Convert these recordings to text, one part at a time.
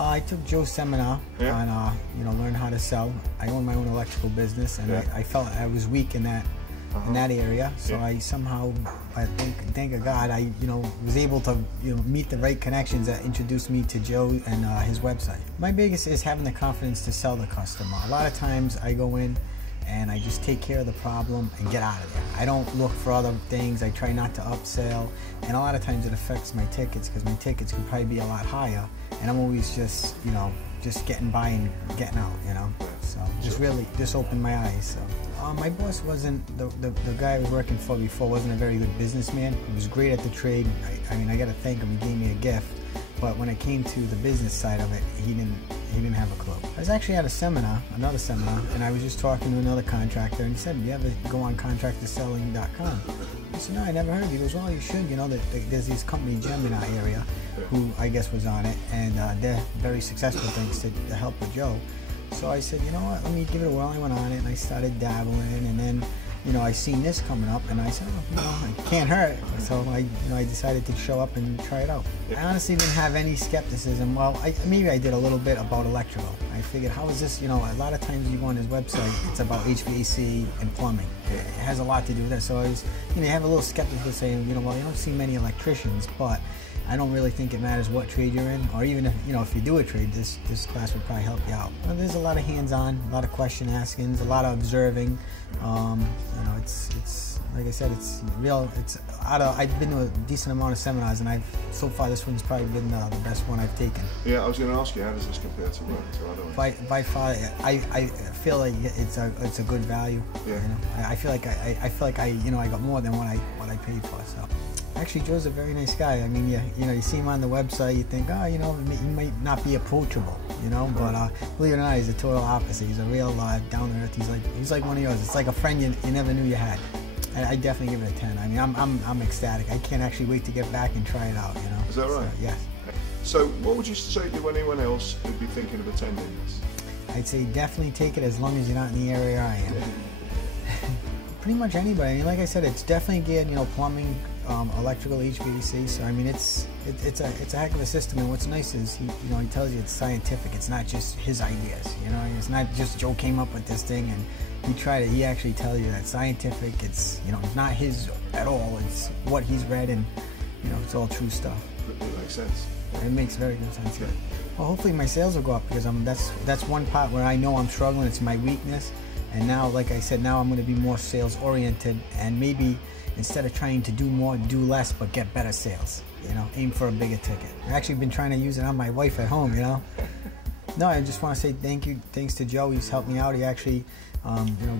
I took Joe's seminar on, learn how to sell. I own my own electrical business, and I felt I was weak in that area. So I somehow, thank God, I was able to meet the right connections that introduced me to Joe and his website. My biggest is having the confidence to sell the customer. A lot of times I go in and I just take care of the problem and get out of there. I don't look for other things. I try not to upsell, and a lot of times it affects my tickets because my tickets could probably be a lot higher, and I'm always just getting by and getting out, So just opened my eyes. So my boss wasn't the guy I was working for before wasn't a very good businessman. He was great at the trade. I mean, I got to thank him. He gave me a gift. But when it came to the business side of it, he didn't have a clue. I was actually at another seminar, and I was just talking to another contractor, and he said, "Do you ever go on contractorselling.com?" I said, "No, I never heard." He goes, "Well, you should. There's this company, Gem, in our area, who I guess was on it, and they're very successful thanks to the help of Joe." So I said, "You know what? Let me give it a whirl." I went on it, and I started dabbling, and then I seen this coming up, and I said, it can't hurt. So I decided to show up and try it out. I honestly didn't have any skepticism. Well, maybe I did a little bit about electrical. I figured, how is this, a lot of times you go on his website, it's about HVAC and plumbing. It has a lot to do with that. So I was, you have a little skeptical saying, well, you don't see many electricians, but I don't really think it matters what trade you're in, or even if, if you do a trade, this class would probably help you out. Well, there's a lot of hands-on, a lot of question askings, a lot of observing. It's like I said, it's real. I've been to a decent amount of seminars, and so far this one's probably been the best one I've taken. Yeah, I was going to ask you, how does this compare to other ones? By far, I feel like it's a good value. Yeah. I feel like I got more than what I paid for. So. Actually, Joe's a very nice guy. I mean, you see him on the website, you think, he might not be approachable, but believe it or not, he's the total opposite. He's a real down to earth. He's like one of yours. It's like a friend you never knew you had. I definitely give it a 10. I mean, I'm ecstatic. I can't actually wait to get back and try it out. Is that right? So, yes. So, what would you say to anyone else who'd be thinking of attending this? I'd say definitely take it as long as you're not in the area I am. Pretty much anybody. I mean, like I said, it's definitely geared, plumbing, electrical, HVAC. So I mean, it's a heck of a system. And what's nice is he tells you it's scientific. It's not just his ideas. It's not just Joe came up with this thing and he tried it. He actually tells you that scientific. It's not his at all. It's what he's read, and it's all true stuff. It makes sense. It makes very good sense. Yeah. Well, hopefully my sales will go up because that's one part where I know I'm struggling. It's my weakness. And now, like I said, now I'm going to be more sales oriented, and maybe instead of trying to do more, do less, but get better sales. Aim for a bigger ticket. I've actually been trying to use it on my wife at home. No, I just want to say thanks to Joe. He's helped me out. He actually,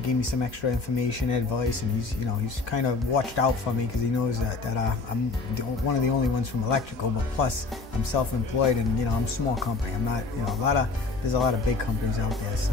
gave me some extra information, advice, and he's kind of watched out for me because he knows that I'm one of the only ones from electrical. But plus, I'm self-employed, and I'm a small company. I'm not, there's a lot of big companies out there. So.